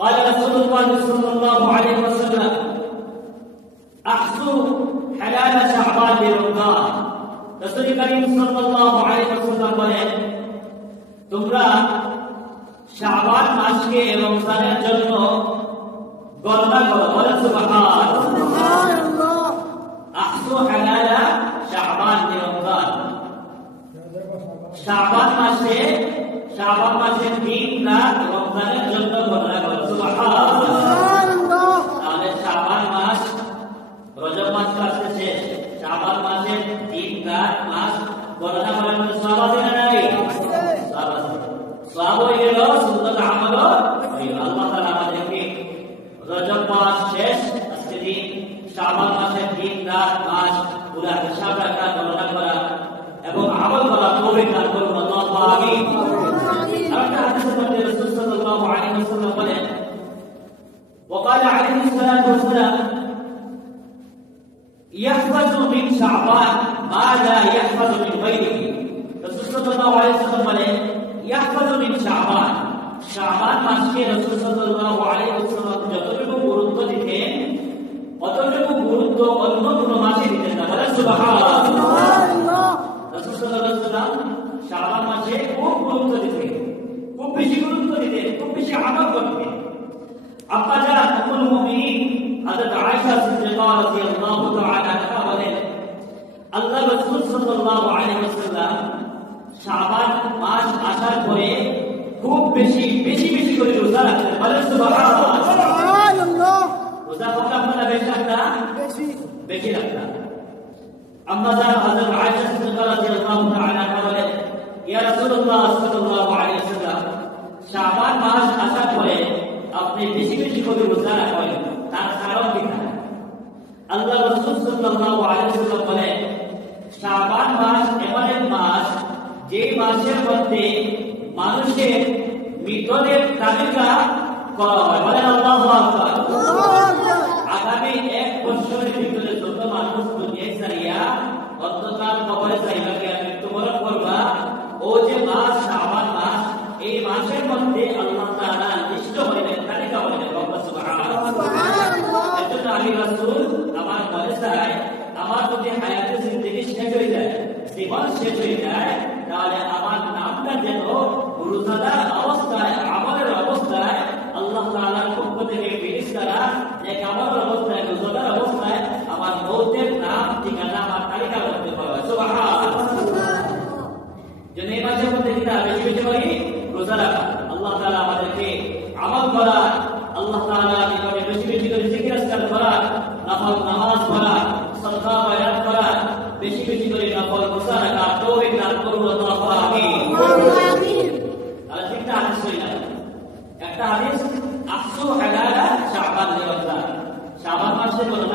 قال رسول الله صلى الله عليه وسلم احصوا حلال شعبان برمضان রসুল করিম সাল্লাল্লাহু আলাইহি ওয়াসাল্লাম বলেন তোমরা শাবান মাসকে রমজানের জন্য গণনা করো বলেন সুবহানাল্লাহ আহসু হালালা শাবান রমজান শাবান মাসে শাবান মাসের দিন রাত রমজানের জন্য গণনা করো। সুবহানাল্লাহ। তাহলে শাবান মাস রজব মাস তো আসতে শেষ। শাবান মাসের দিন রাত মাস গণনা করার মধ্যে সব আছে না নাই? সব হয়ে গেল সুন্দর আমল। আল্লাহ তাআলা আমাদেরকে রজব মাস শেষ আজকে দিন শাবান মাসের দিন রাত মাস পুরা হিসাব রাখা গণনা করা এবং আমল করা তৌফিক দান করুন। আল্লাহ আমিন الصلاه والسلام يحفظ من شعبان ما لا يحفظ من غيره রাসূল সাল্লাল্লাহু আলাইহি ওয়াসাল্লাম বলেন يحفظ من شعبان শাবান মাসকে রাসূল সাল্লাল্লাহু আলাইহি ওয়াসাল্লাম রাদিয়াল্লাহু তাআলা বলেন আল্লাহ রাসূল সাল্লাল্লাহু আলাইহি ওয়াসাল্লাম শাবান মাস আসার পরে খুব বেশি বেশি বেশি করে রোজা রাখতেন। বলেন সুবহানাল্লাহ। রোজা কত আপনারা বেশি রাখতা বেশি। রাখতা আম্মা যারা হযরত আয়েশা সিদ্দিকা রাদিয়াল্লাহু তাআলা বলেন ইয়া রাসূলুল্লাহ সাল্লাল্লাহু আলাইহি ওয়াসাল্লাম শাবান মাস আসার পরে আপনি বেশি বেশি করে রোজা রাখবেন তার কারণ কি? আল্লাহ রাসূল সাল্লাল্লাহু আলাইহি ওয়াসাল্লাম বলেন, শাবান মাস এমন এক মাস যে মাসের মধ্যে মানুষের মৃতদের তালিকা করা হয়। বলেন আল্লাহু আকবার। আগামী এক বছরের ভিতরে যত মানুষ দুনিয়ায় ছাড়িয়া অন্তত কবরে চাইবা গিয়া যায় তাহলে আমার নামটা যেন রোজাদার অবস্থায় আমলের অবস্থায় আল্লাহ তাআলার পক্ষ থেকে ফেরেশতারা এক আমলের অবস্থায় রোজাদার অবস্থায় আমার মৌতের নাম ঠিকানা আমার তালিকা করতে পারবে সুবহানাল্লাহ যেন এই মাসের মধ্যে কিনা বেশি বেশি করি রোজা রাখা আল্লাহ তাআলা আমাদেরকে আমল করা আল্লাহ তাআলা যেভাবে বেশি বেশি করে জিকির আজকার করা নফল নামাজ পড়া সদকা বয়ান করা বেশি বেশি করে con la